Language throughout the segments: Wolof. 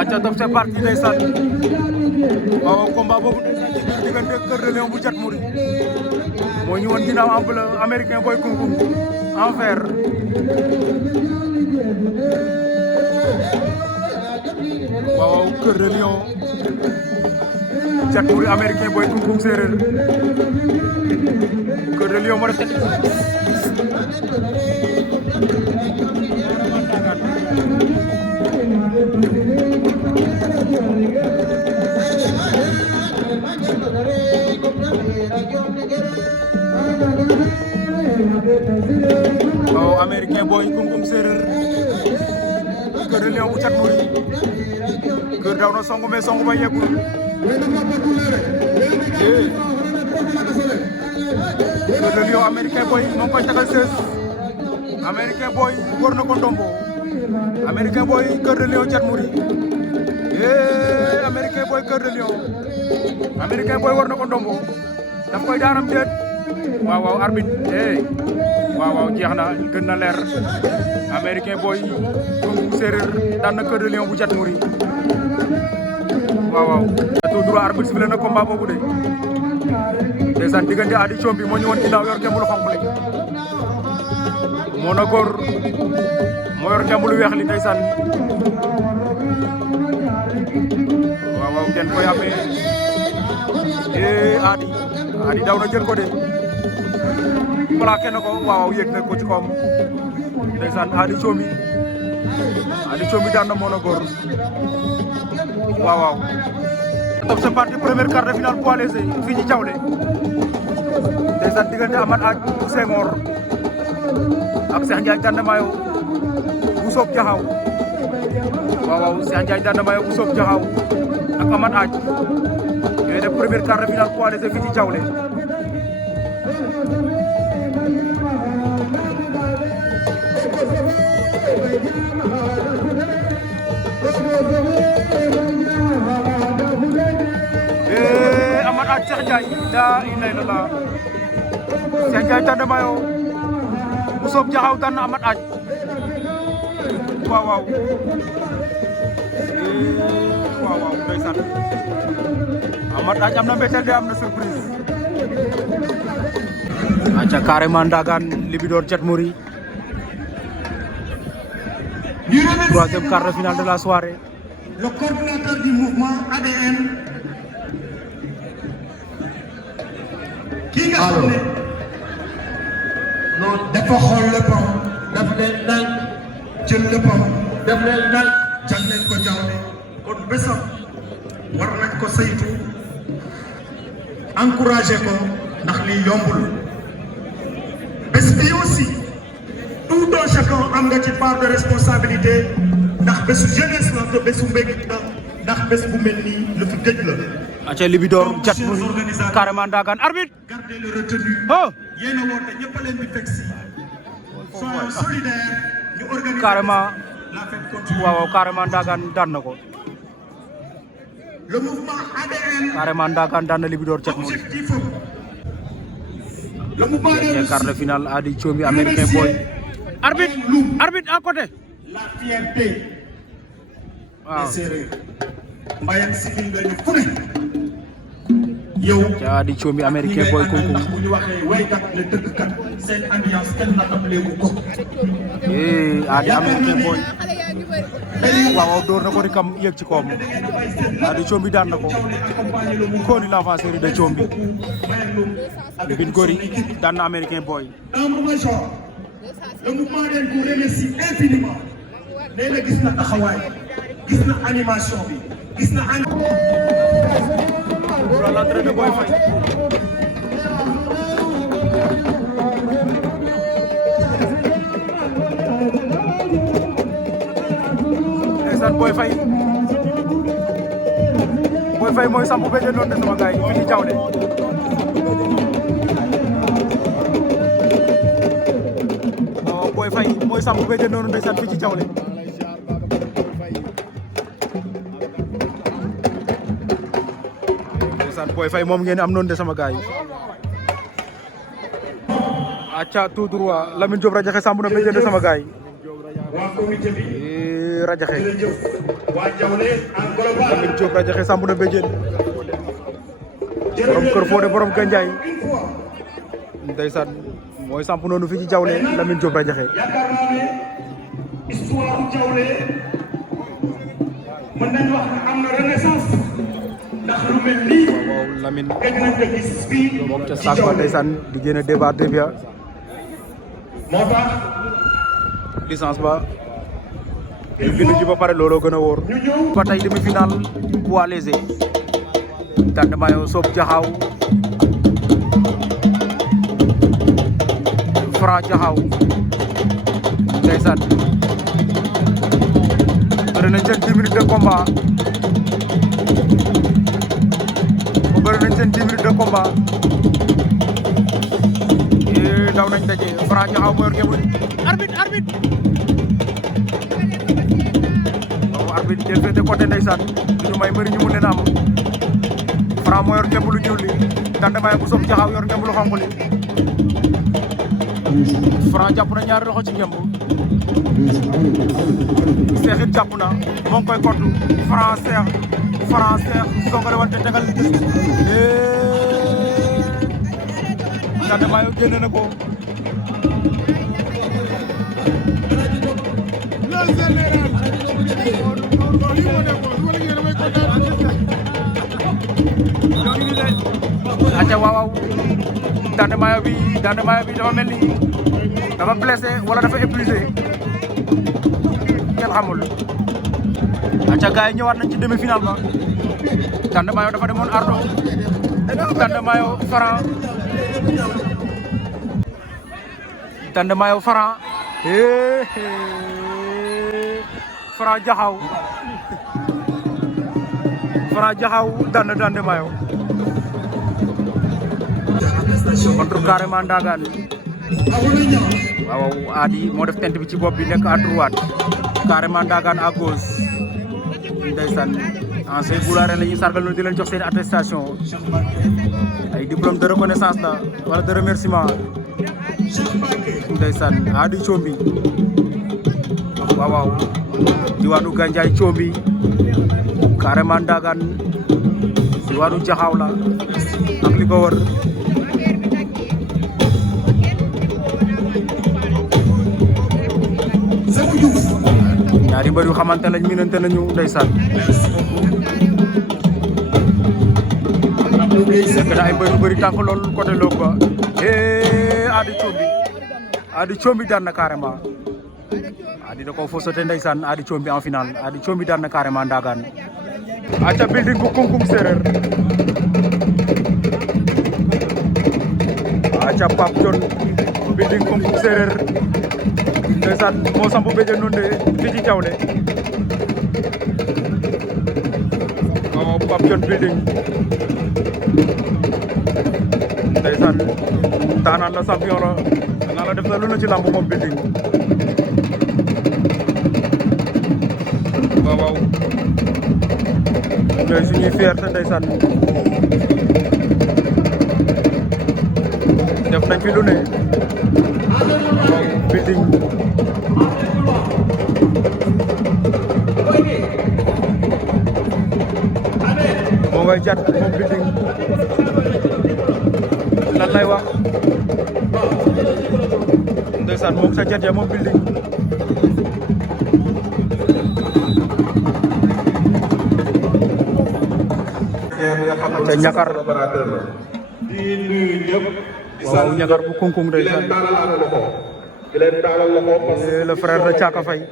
aca daf c'est parti ndeysaan waaw combat boobu diggante Cœur de Lion bu Jat Mory moo ñu woon ginnaaw en bleu américain Boy Kung Kung en vert waaw Cœur de Lion Jat Mory américain Boy Kung Kung séeréer Cœur de Lion moo def waaw américain Boy Kung Kung séeréer Cœur de Lion bu Jat Mory Cœur daw na songu mais songu ba yeggul Cœur de Lion américain Boy moo ngi koy tagal 16 américain Boy war na ko ndombo américain Boy Cœur de Lion Jat Mory américain Boy Cœur de Lion américain Boy war na ko ndombo daf koy daaram déet waaw waaw arbitre waaw jeex na gën na leer américain Boy Kung Kung séeréer daan na Cœur de Lion bu Jat Mory waaw tout droit arbitre sifflé na combat boobu de ndeysaan diggante Ady Thiomby moo ñu woon ginnaaw yor ngembul xonq li moo na góor moo yor ngembul weex li ndeysaan waaw kenn koy amee Ady daw na jël ko de plaqué na ko waaw yéeg na ko ci kawam ndeysaan Ady Thiomby daan na moo na góor waaw donc c'est parti première quart de finale poids léger fii ci Thiawlé ndeysaan diggante Amath Ath bu Senghor ak Cheikh Ndiaye Tandamayo bu Soob Jaxaw waaw Cheikh Ndiaye Tandamayo bu Soob Jaxaw ak Amath Ath ñooy def première quart de finale poids léger fii ci Thiawlé Amath Ath Cheikh Ndiaye daa inay la la Cheikh Ndiaye Tandamayo bu Soob Jaxaw tànn Amath Ath waaw ndeysaan Amath Ath am na mbetteel de am na surprise aca carrément Ndagane Libidor Jat Mory troisième quart de finale de la soirée. Le coordinateur du mouvement ADN kii nga xam ne non dafa xool léppam daf leen naan jël léppam daf leen naan jël leen ko Thiawlé kon bésam war nañ ko saytu encouragé ko ndax lii yombul bés bi aussi tout un chacun am nga ci part de responsabilité ndax bésu jeunesse la te bésu mbéy la ndax bés bu mel nii lu fi gëj la. aca Libidor Jat Mory carrément Ndagane arbitre. gardez le retenu. yéen a woote ñëpp a leen di fekk si. soyons solidaires ñu organiser carrément la fête continue. waaw carrément Ndagane daan na ko. le mouvement ADN. carrément Ndagane daan na Libidor Jat Mory. objectif le mouvement dernier quart de finale Ady Thiomby américain Boy. arbitre à côté. la fierté. waaw séeréer. mbayam civil nga ñu fu ne. yow. ca Ady Thiomby américain Boy Kung Kung. ndax bu ñu waxee waykat le tëggkat seen ambiance kenn nattableegu ko. Ady américain Boy. waaw door na ko rikam yéeg ci koom Ady Thiomby daan na ko Koni l'enfant chéri de Thiomby Bin Gori daan na américain Boy. Major le mouvement den vous remercie infiniment nee na gis na taxawaay gis na animation bi gis na pour l'entrée de Boy Faye. ndeysaan Boy Faye mooy sampu béjjën noonu de sama gars yi fii ci Thiawlé. Boy Faye mooy sampu béjjën noonu ndeysaan fii ci Thiawlé. Boy Faye moom ngeen am noonu de sama gars yi. acca tout droit Lamine Diop Radiakhé samp na béjjën de sama gars yi. Radiakhé waa Diawlé en global Lamine Diop Radiakhé samp na béjjén borom Kër Fodé borom Gandiaye ndeysaan mooy samp noonu fii ci Diawlé Lamine Diop Radiakhé yaakaar naa ne histoire Diawlé mën nañ wax ne am na renaissance ndax lu mel nii waaw Lamine gëj nañ ko gis fii moom ca sac ba ndeysaan di génne débat dévia moo tax licence ba ñu bind ji ba pare looloo gën a wóor ñu ñëw ba tey demi-finale poids léger Tande Mayo Sob Jaxaw Franc Jaxaw ndeysaan bëri nañ seen 10 minutes de combat bëri nañ seen 10 minutes de combat daw nañ daje Franc Jaxaw moo yor ngemul arbitre arbitre del féete côté ndeysaan duñu may mbëri ñu mun leen am Franc moo yor ngemb lu ñuul li Tande Mayo bu Sob Jaxaw yor ngemb lu xonq li Franc jàpp na ñaari loxo ci ngemb Cheikh it jàpp na moo ngi koy kottu Franc Cheikh songale wante tegal Tande Mayo génne na ko aca waaw Tande Mayo bi dafa mel ni dafa blessé wala dafa épuisé kenn xamul aca gars yi ñëwaat nañ ci demi-finale ba Tande Mayo dafa demoon ardo Tande Mayo Franc Tande Mayo Franc Franc Jaxaw daan na Tande Mayo contre carrément Ndagane waaw Adi moo def tent bi ci bopp bi nekk à droite carrément Ndagane à gauche ndeysaan ancien boulare la ñuy sargal noonu di leen jox seen attestation ay diplôme de reconnaissance la wala de remerciement ndeysaan Adi Combi waaw diwaanu Gandiaye Combi carrément Ndagane diwaanu Jaxaw la ak li ko wër ñaari mbër yu xamante lañ minante nañu ndeysaan fekk na ay mbër yu bëri tànk lool côté loog ba Adi Combi daan na carrément Adi da ko faussé ndeysaan Adi Combi en finale Adi Combi daan na carrément Ndagane aca building bu Kungkung Séeréer aca Pape John building Kungkung Séeréer ndeysaan moo sampu béjjën noonu de fii ci Diawlé waaw Pape John building ndeysaan daanaan la champion la naa la def na lu na ci lamb moom building waaw ñooy suñuy fierté ndeysaan def nañ fi lu ne waaw building moo ngay jat moom building lan lay wax ndeysaan moom sa jat ya moom building te ñakar di nuyu ñëpp waaw ñakar bu Kungkung di leen taalal loxo parce que le frère de Thiaka Faye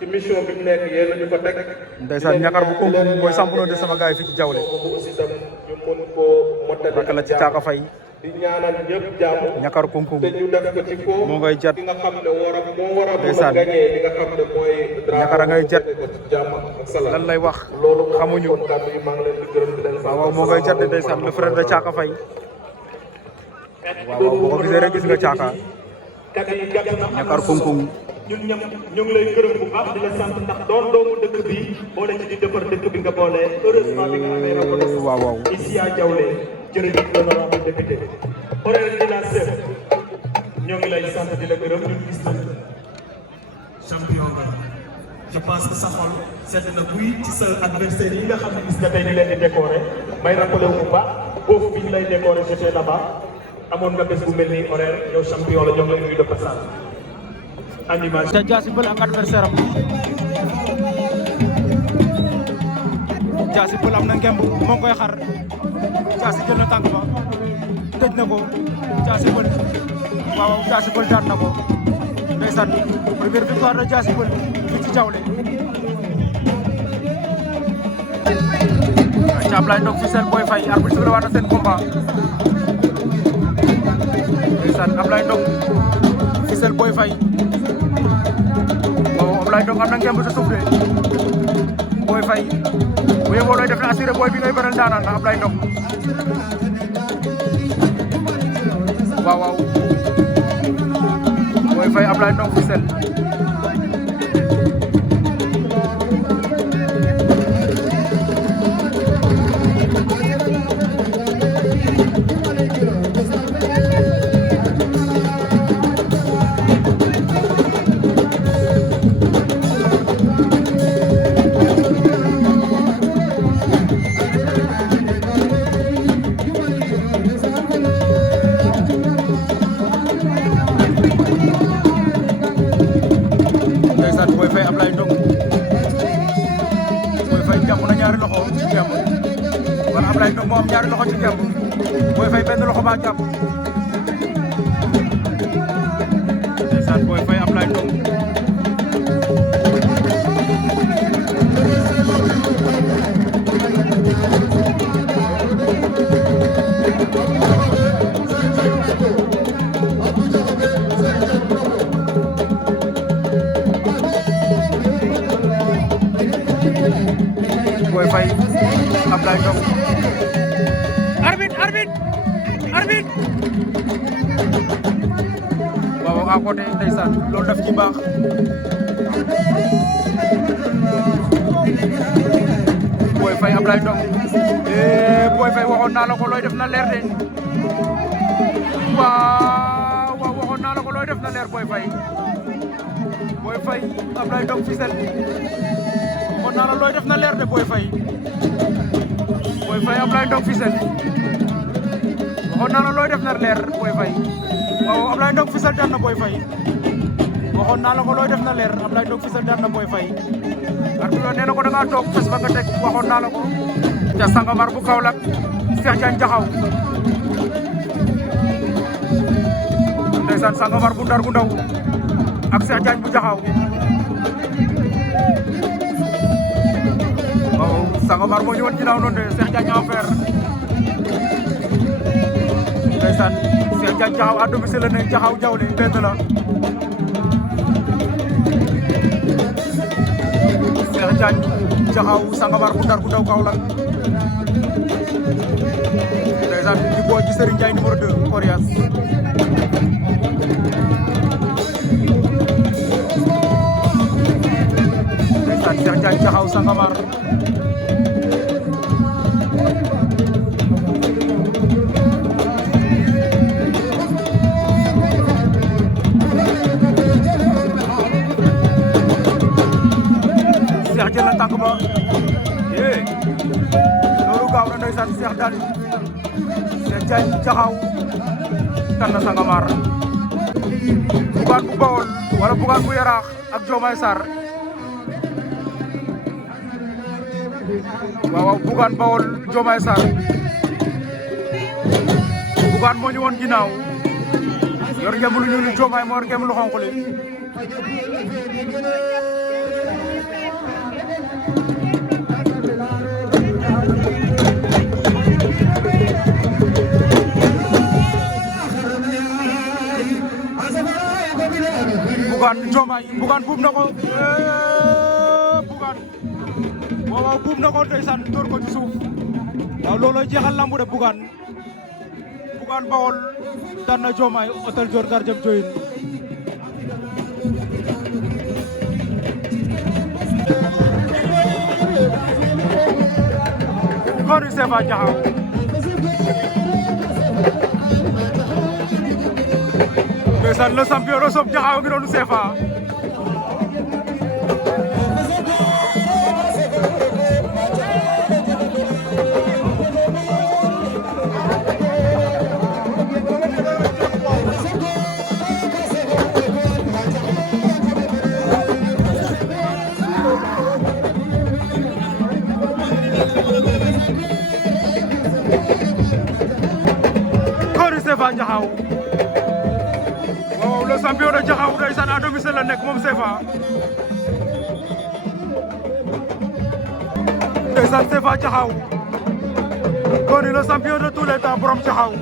ci mission bi ñu nekk yéen ñu ko teg ndeysaan ñakar bu Kungkung mooy samp de sama gaay fi ci Diawlé aussi tam ñu mën koo mottali rakk la ci Thiaka Faye di ñaanal ñëpp jàmm ñakar Kungkung te ñu def ko ci foofu moo ngay jat ki nga xam ne moo war a ndeysaan gagné li nga xam ne mooy ñakar a ngay jat jàmm ak salaam lan lay wax loolu xamuñu kon kàddu yi maa ngi leen di gërëm di leen sant waaw moo ngay jat ndeysaan le frère de Thiaka Faye waaw boo ko gisee rek gis nga Thiaka kàddu yi gàtt na ñakar Kungkung ñun ñam ñu ngi lay gërëm bu baax di la sant ndax doon doomu dëkk bi boole ci di defar dëkk bi nga boole heureusement bi nga amee reconnaissance waaw waaw ici à Diawlé jërëjëf l'honorable député horaire de la chef ñoo ngi lay sant di la gërëm ñun gis nañ champion nga je pense que sa xol sedd na buy ci sa adversaire yi nga xam ne gis nga tey ni leen di décoré may rappelé wu bu baax boofu bi ñu lay décoré j'étais là-bas amoon nga bés bu mel ni horaire yow champion la ñoo ngi lay nuyu de passage animation. te Diassy Peulh ak adversaire am Diassy Peulh am na ngemb moo ngi koy xar Diassy jël na tànk ba tëj na ko Diassy Peulh waaw Diassy Peulh daan na ko ndeysaan première victoire de Diassy Peulh fii ci Diaolé. ca Ablaye Ndong Fissel Boy Faye arbitre bi la waat na seen combat ndeysaan Ablaye Ndong Fissel Boy Faye waaw Ablaye Ndong am na ngemb sa suuf de Boy Faye bu yeboo looy def na assuré boy bi ngay bëral daanaan na Ablaye Ndong waaw waaw Boy Faye Ablaye Ndong Fissel Boy Faye Ablaye Ndong Boy Faye jàpp na ñaari loxo ci gemb wala Ablaye Ndong moo am ñaari loxo ci gemb Boy Faye benn loxo ba jàpp ndeysaan Boy Faye Ablaye Ndong Boy Faye Ablaye Ndong arbitre waaw à côté ndeysaan loolu daf ci baax Boy Faye Ablaye Ndong Boy Faye waxoon naa la ko looy def na leer de waaw waxoon naa la ko looy def na leer Boy Faye Ablaye Ndong Fissel waxoon naa la looy def na leer de Boy Faye Ablaye Ndong Fissel waxoon naa la looy def na leer Boy Faye waaw Ablaye Ndong Fissel daan na Boy Faye waxoon naa la ko looy def na leer Ablaye Ndong Fissel daan na Boy Faye arbitre nee na ko da ngaa toog fes ba nga teg waxoon naa la ko ca Sangomar bu Kaolack Cheikh Diagne Jaxaw ndeysaan Sangomar bu Ndar bu ndaw ak Cheikh Diagne bu Jaxaw waaw Sangomar moo ñëwoon ginnaaw noonu de Cheikh Diagne en fer ndeysaan Cheikh Diagne Jaxaw à domicile la ne Jaxaw Diaolé benn la Cheikh Diagne Jaxaw Sangomar bu Ndar bu ndaw Kaolack ndeysaan di boo ci Serigne Ndiaye numéro 2 Coriace ndeysaan Cheikh Diagne Jaxaw Sangomar Cheikh jël na tànk ba loolu gaaw na ndeysaan Cheikh daan Cheikh Diagne Jaxaw tan na Sangomar Bougane bu Bawol wala Bougane bu Yaraax ak Diomaye Sarr waaw Bougane Bawol Diomaye Sarr Bougane moo ñu woon ginnaaw yor ngeen lu ñuul Diomaye moo yor ngeen lu xonq li Bougane Diomaye Bougane buub na ko Bougane waaw buub na ko ndeysaan door ko ci suuf waaw looloo jeexal lambu de Bougane Bawol daan na Diomaye hôtel Dior Gardiam Dioyin Ngor Sefa Jaxaw ndeysaan le champion Rosob Jaxaw ngi doon Sefa Jaxaw waaw le champion de Jaxaw ndeysaan à domicile la nekk moom CFA ndeysaan CFA Jaxaw koni le champion de tous les temps borom Jaxaw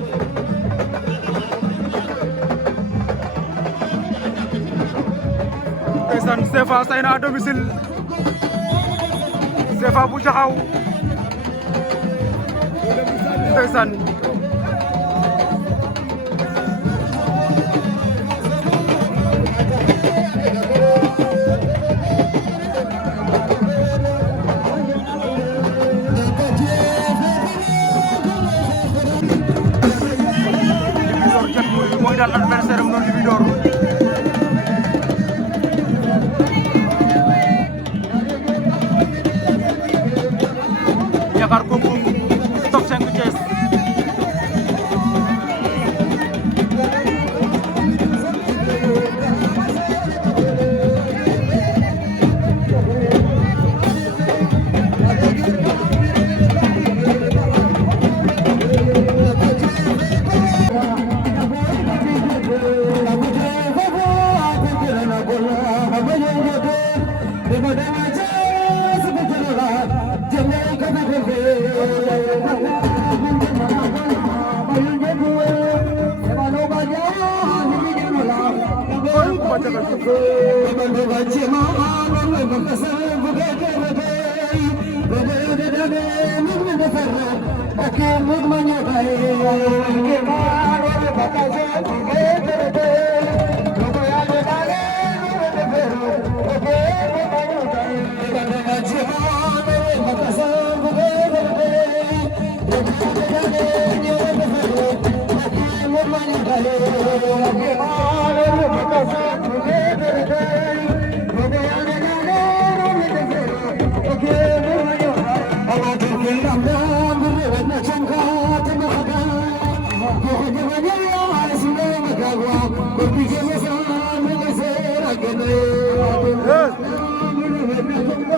ndeysaan CFA say na à domicile CFA bu Jaxaw ndeysaan mooy daal adversaire am noonu Libidor yaakaar ko moom top 5 Thiès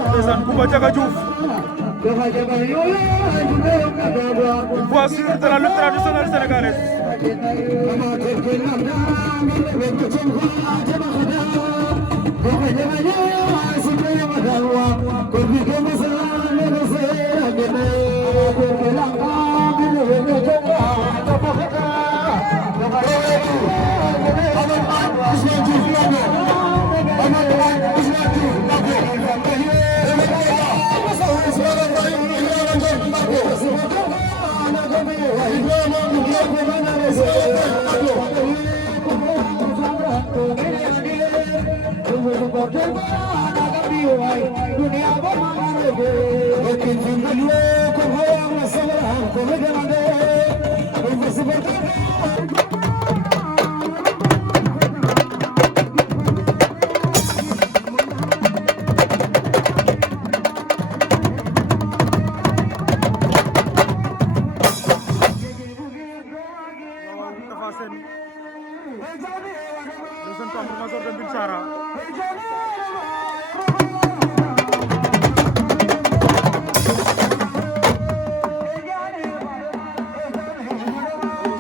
ndeysaan Bouba Diaga Diouf une voix sûre de la lutte traditionnelle sénégalaise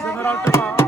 Général Tapha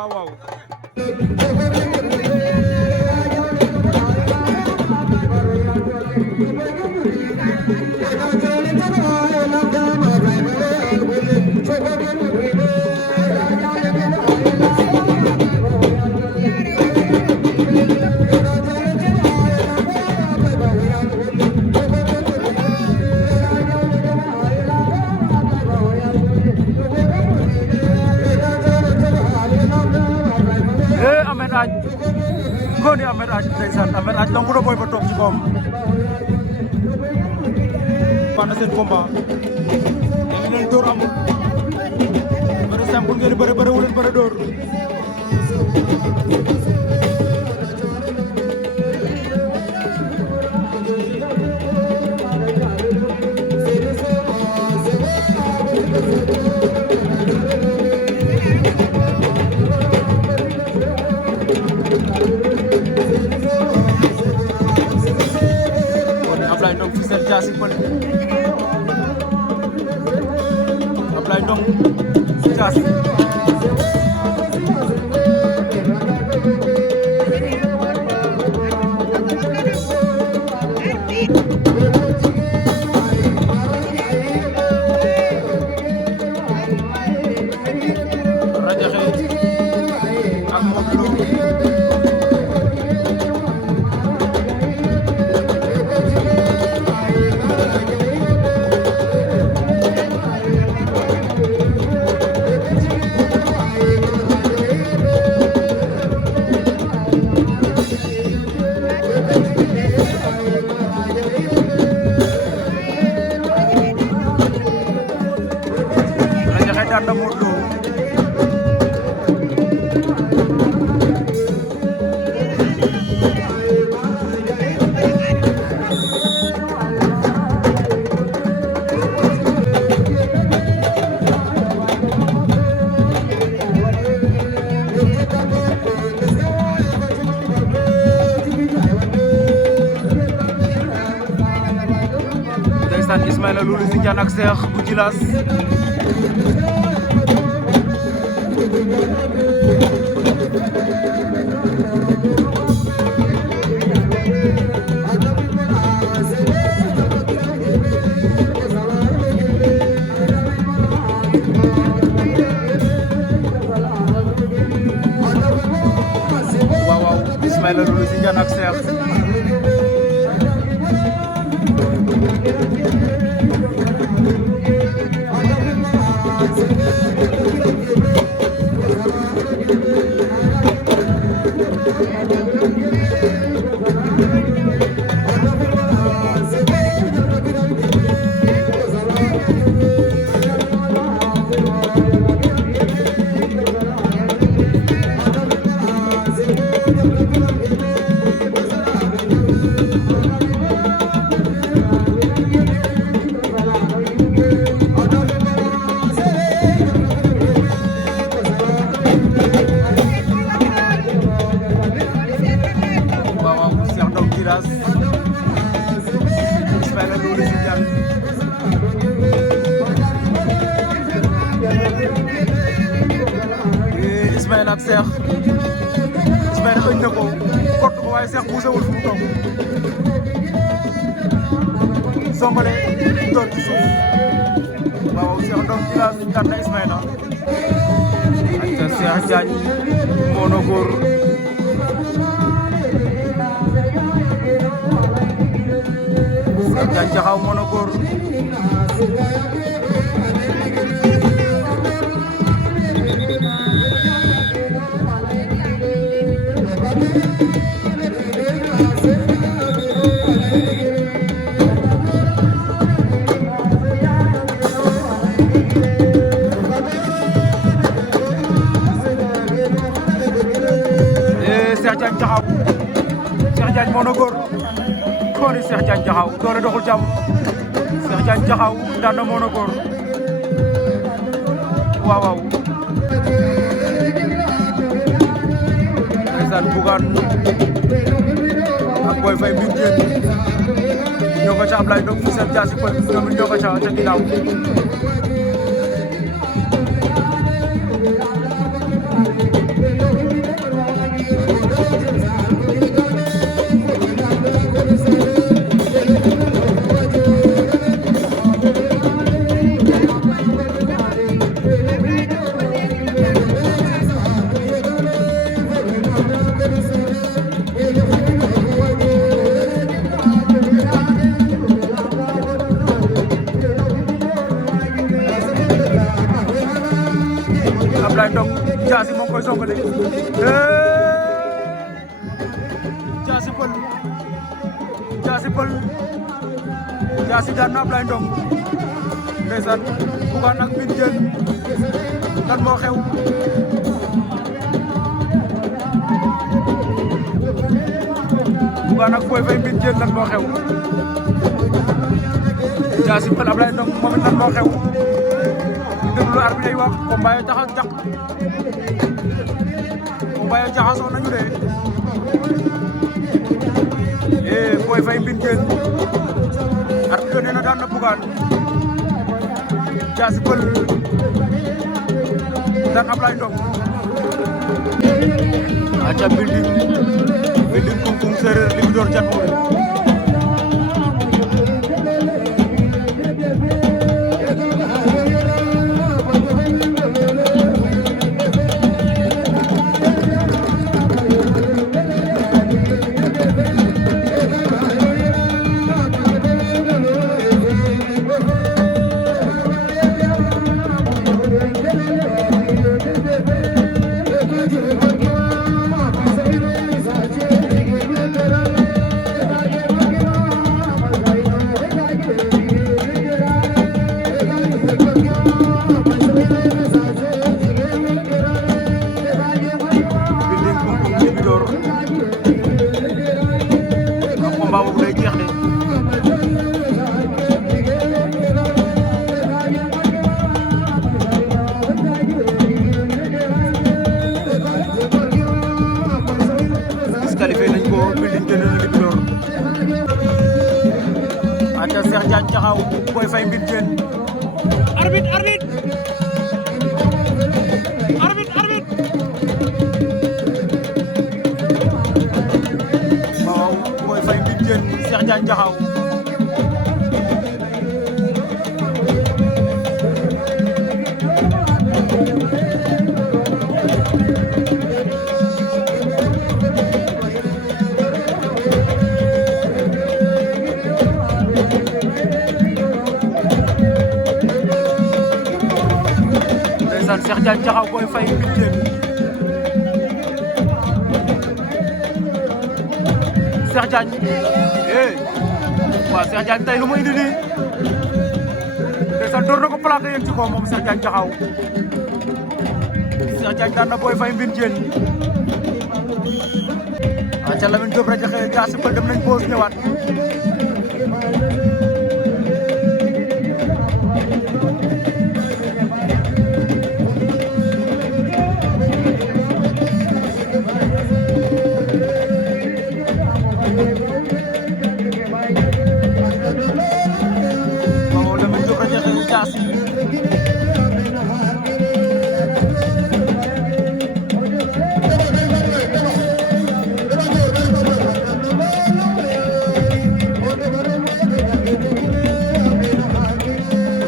waaw waaw Ahmed Aaj Ngoné Ahmed Aaj ndeysaan Ahmed Aaj nangu na booy ba toog ci kawam pendant seen combat dañu leen door amul bëre simple ngeen bëre wu leen bëre door Ablaye Ndong fi seen jaasi pël Ablaye Ndong jaasi Radiakhé ak Modou Lo daan na Modou Lo ndeysaan Ismaïla Loulou Sindiane ak Cheikh bu Djilass waaw Ismaïla Loulou Sindiane ak Cheikh Ismaïla Loulou Sindiane Ismaïla ak Cheikh Ismaïla ëñ na ko kott ko waaye Cheikh buusewul fu mu toog Songole door ci suuf waaw Cheikh Ndong Djilass daan na Ismaïla ak Cheikh Diagne Mono Góor Cheikh Diagne Jaxaw Mono Góor Cheikh Diagne Jaxaw Cheikh Diagne Mono Góor Ngoné Cheikh Diagne Jaxaw doole doxul jàmm Cheikh Diagne Jaxaw daan na Mono Góor waaw waaw ndeysaan Bougane ak Boy Faye mi génn ñoo ko ca Ablaye Ndong fi seen jaasi pël ñoom ñoo ko ca ginnaaw Ablaye Ndong Diassy moo koy songale Diassy Peulh Diassy daan na Ablaye Ndong ndeysaan Bougane ak Mbine Diène lan moo xew Bougane ak Boy Faye Mbine Diène lan moo xew Diassy Peulh Ablaye Ndong moom it lan moo xew déglu lu arbitre yi wax combat yi jaxasoo nañu de Boy Faye Mbine Diène arbitre nee na daan na Bougane Diassy Peulh daan Ablaye Ndong aca building Kungkung Sereer li mu door jat combat boobu day jeex de disqualifié nañ ko Building génn na Libidor ak Cheikh Diagne Diakhao Boy Faye Mbine Diène arbitre waaw Boy Faye Mbine Diène Cheikh Diagne Diakhao ndeysaan Cheikh Diagne Diakhao Boy Faye Mbine Diène Cheikh Diagne waaw Cheikh Diagne tey lu mu indi nii ndeysaan door na ko plaqué yéen ci kaw moom Cheikh Diagne Diakhao Cheikh Diagne daan na Boy Faye Mbine Diène aca Lamine Diop Radiakhé Diassy Peulh dem nañ pause ñëwaat waaw Lamine Diop Radiakhé Diassy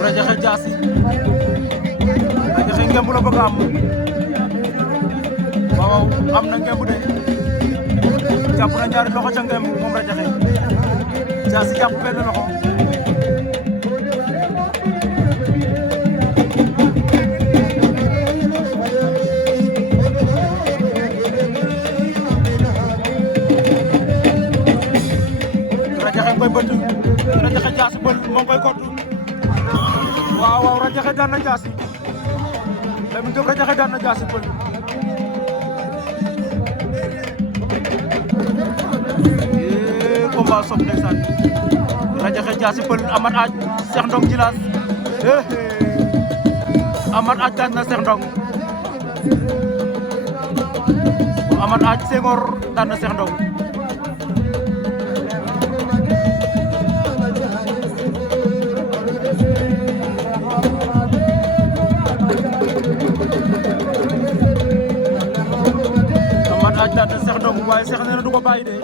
Radiakhé Diassy Radiakhé ngemb la bëgg am waaw am na ngemb de jàpp na ñaari loxo ca ngemb moom Radiakhé Diassy jàpp benn loxo Radiakhé koy bëtt Radiakhé Diassy Peulh moo koy kott waaw Radiakhé daan na Diassy Lamine Diop Radiakhé daan na Diassy Peulh combat sob ndeysaan Radiakhé Diassy Peulh Amad Aj Cheikh Ndong Djilass Amad Aj daan na Cheikh Ndong Amad Aj Senghor daan na Cheikh Ndong Amad Aj daan na Cheikh Ndong waaye Cheikh nee na du ko bàyyi de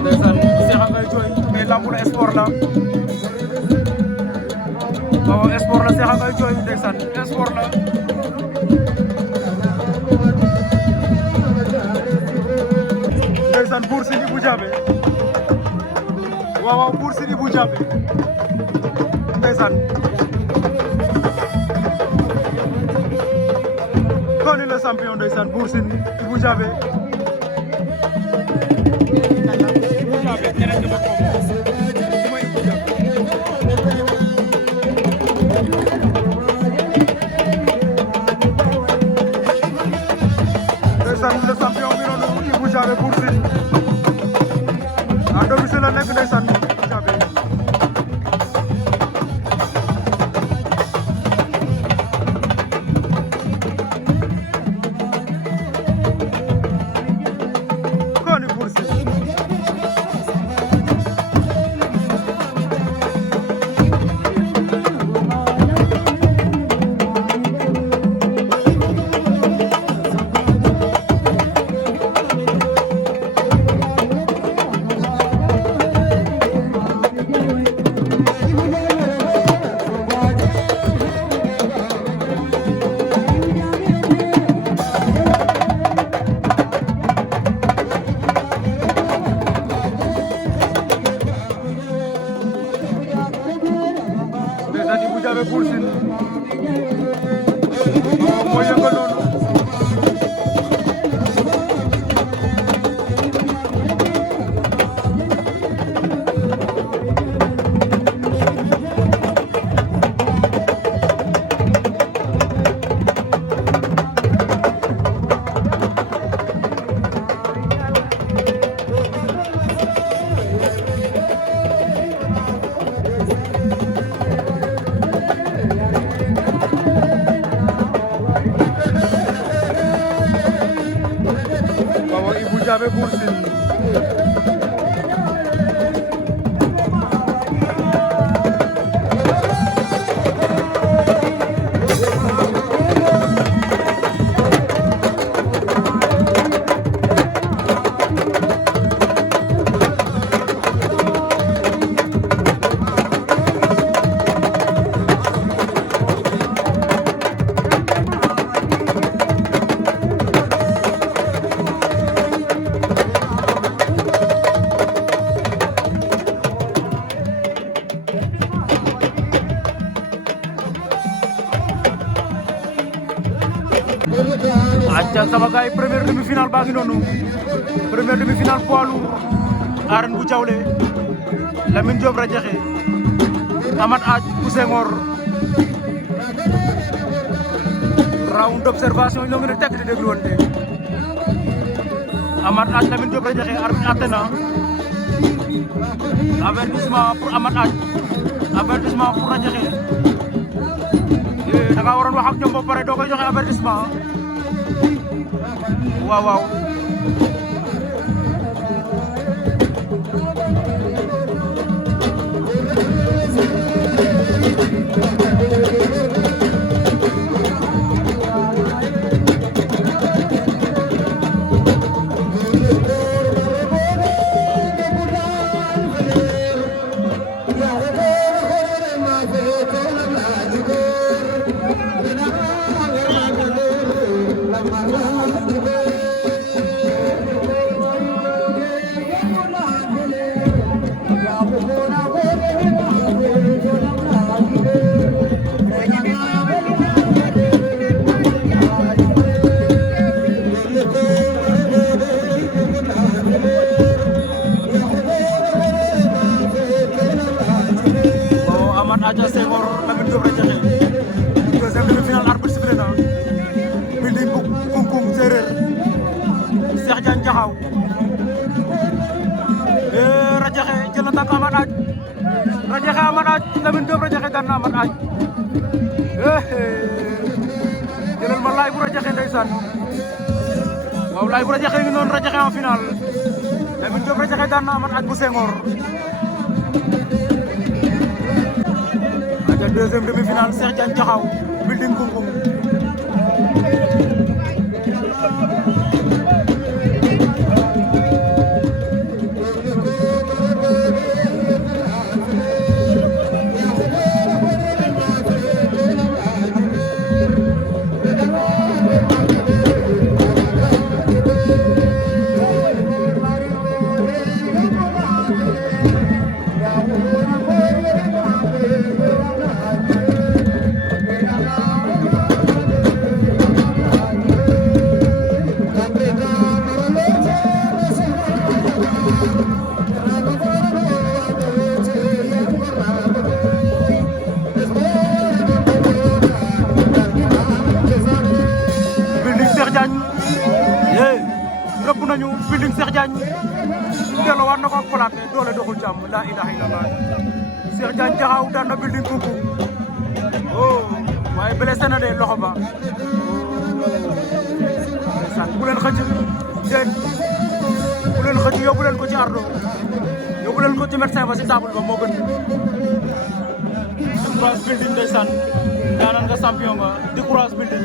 ndeysaan Cheikh a ngay jooy mais lamb la sport la waaw sport la Cheikh a ngay jooy ndeysaan sport la ndeysaan Bour Sine bu Diabé waaw waaw Bour Sine Ibou Diabé ndeysaan koni le champion ndeysaan Bour Sine Ibou Diabé le champion bi noonu Ibou Diabé Bour Sine à domicile la nekk ndeysaan Ibou Diabé koni Bour Sine Ibou Diabé Bour Sine mooy yëngal noonu Ibou Diabé Bour Sine acca sama gaay première demi-finale baa ngi noonu première demi-finale poids lourd arène bu Diawlé Lamine Diop Radiakhé Amath Ath bu Senghor round d'observation yi ñoo ngi ne tekk di déglu woon te Amath Ath Lamine Diop Radiakhé arbitre atte na avertissement pour Amath Ath avertissement pour Radiakhé da nga waroon wax ak ñoom ba pare doo koy joxe avertissement waaw waaw Aja Senghor Lamine Diop Radiakhé deuxième demi-finale arbitre sifflé na Building bu Kungkung Séeréer Cheikh Diagne Diakhao Radiakhé jël na tànk Amath Ath Radiakhé Amath Ath Lamine Diop Radiakhé daan na Amath Ath jëlal ma laay bu Radiakhé ndeysaan waaw laay bu Radiakhé ngi noonu Radiakhé en finale Lamine Diop Radiakhé daan na Amath Ath bu Senghor deuxième demi-finale Cheikh Diagne Diakhao Building Kungkung building Cheikh Diagne delloo war na ko ak plaqué doole doxul jàmm la ilaha illallah Cheikh Diagne jaxaw daan na building kuku oh waaye blessé na de loxo ba ndeysaan bu leen xëcc yéen bu leen xëcc yóbbu leen ko ci ardo yóbbu leen ko ci médecin ba si table ba moo gën Courage building ndeysaan daanaan nga champion nga di Courage building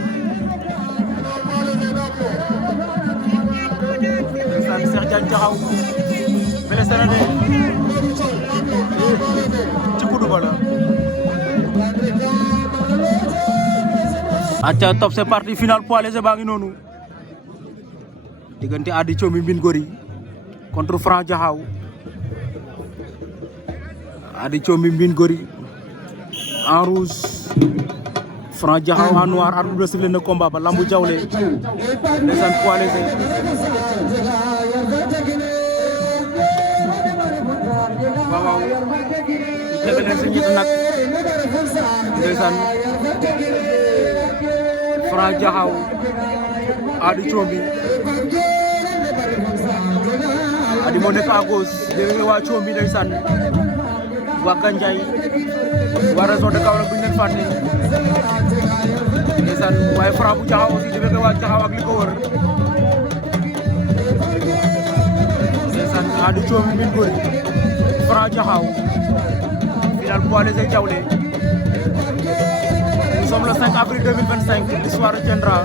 ndeysaan Cheikh Diagne jaxaw blessé na de ci kudu ba la acca top c'est parti final poids léger baa ngi noonu diggante Ady Thiomy Mbine Gory contre Franc Diakhao Ady Thiomy Mbine Gory en rouge Franc Diakhao en noir arbitre bi sifflé na combat ba lambu jawle ndeysaan poids léger waaw tege leen si ñetti nag ndeysaan Franc Diakhao Ady Thiomy Ady moo nekk à gauche dégg waa Thiomy ndeysaan waa Gandiaye waa région de Kaolack bu ñu leen fàtte ndeysaan waaye Franc bu Diakhao aussi dégg waa Diakhao ak li ko wër ndeysaan Ady Thiomy Mbine Gory Franc Diakhao final poids léger Diawlé nous sommes le 5 avril 2025 l'histoire retiendra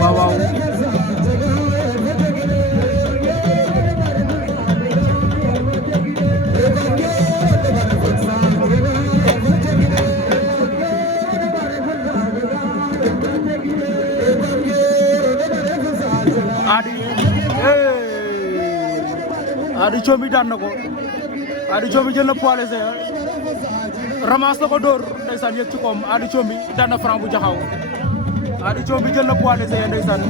waaw Ady Thiomy daan na ko Ady Thiomy jël na poids léger ramasse na ko dóor ndeysaan yëg ci koom Ady Thiomy daan na Franc bu Diakhao Ady Thiomy jël na poids léger ndeysaan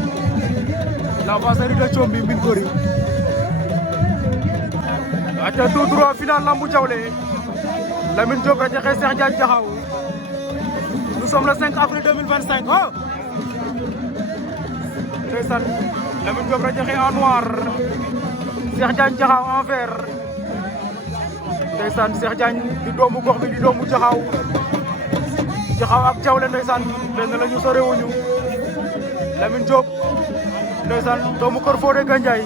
l'avancée de Thiomy Mbine Gory ata tout droit final lambu Diawlé Lamine Diop Radiakhé Cheikh Diagne Diakhao nous sommes le 5 avril 2025 oh ndeysaan Lamine Diop Radiakhé en noir Cheikh Diagne Diakhao en vert ndeysaan Cheikh Diagne di doomu gox bi di doomu Diakhao ak Diawlé ndeysaan benn la ñu sorewuñu Lamine Diop ndeysaan doomu Kër Fodé Gandiaye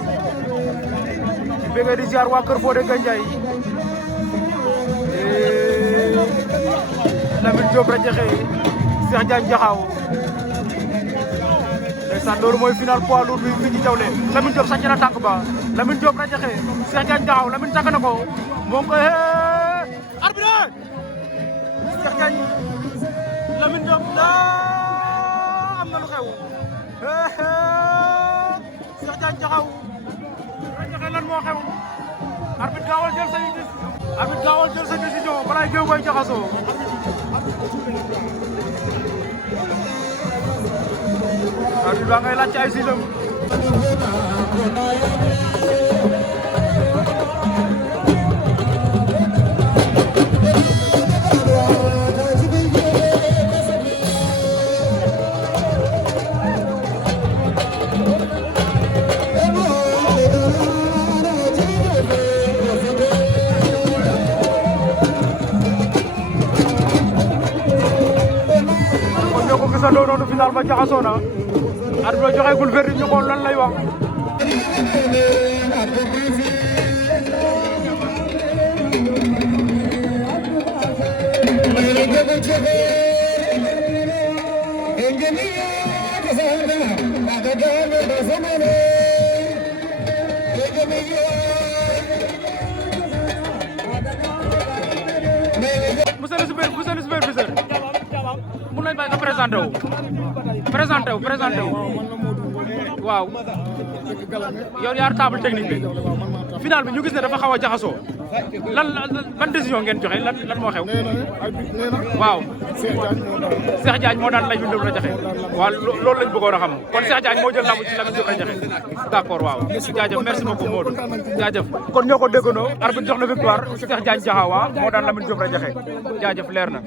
di bëgg di ziar waa Kër Fodé Gandiaye Lamine Diop Radiakhé Cheikh Diagne Diakhao ndeysaan loolu mooy final poids lourd bi fii ci Diawlé Lamine Diop sàcc na tànk ba Lamine Diop Radiakhé Cheikh Diagne Diakhao Lamine takk na ko moo ngi koy arbitre Cheikh Diagne Lamine Diop am na lu xew Cheikh Diagne Diakhao Radiakhé lan moo xew arbitre gaawal jël sa décision balay géew koy jaxasoo arbitre ba ngay laaj ay siisam gisandoo noonu final ba jaxasoo na arbitre bi joxeegul verdict ñu xool lan lay wax monsieur le superviseur mun nañ bàyyi nga présenté wu présenté wu waaw yow yaar table technique bi final bi ñu gis ne dafa xaw a jaxasoo lan ban décision ngeen joxe lan moo xew waaw Cheikh Diagne moo daan Lamine Diop Radiakhé waaw loolu lañ bëggoon a xam kon Cheikh Diagne moo jël lamb ci Lamine Diop Radiakhé d'accord waaw jaajëf merci beaucoup Modou jaajëf kon ñoo ko déggandoo arbitre jox na victoire Cheikh Diagne Diakhawa moo daan Lamine Diop Radiakhé jaajëf leer na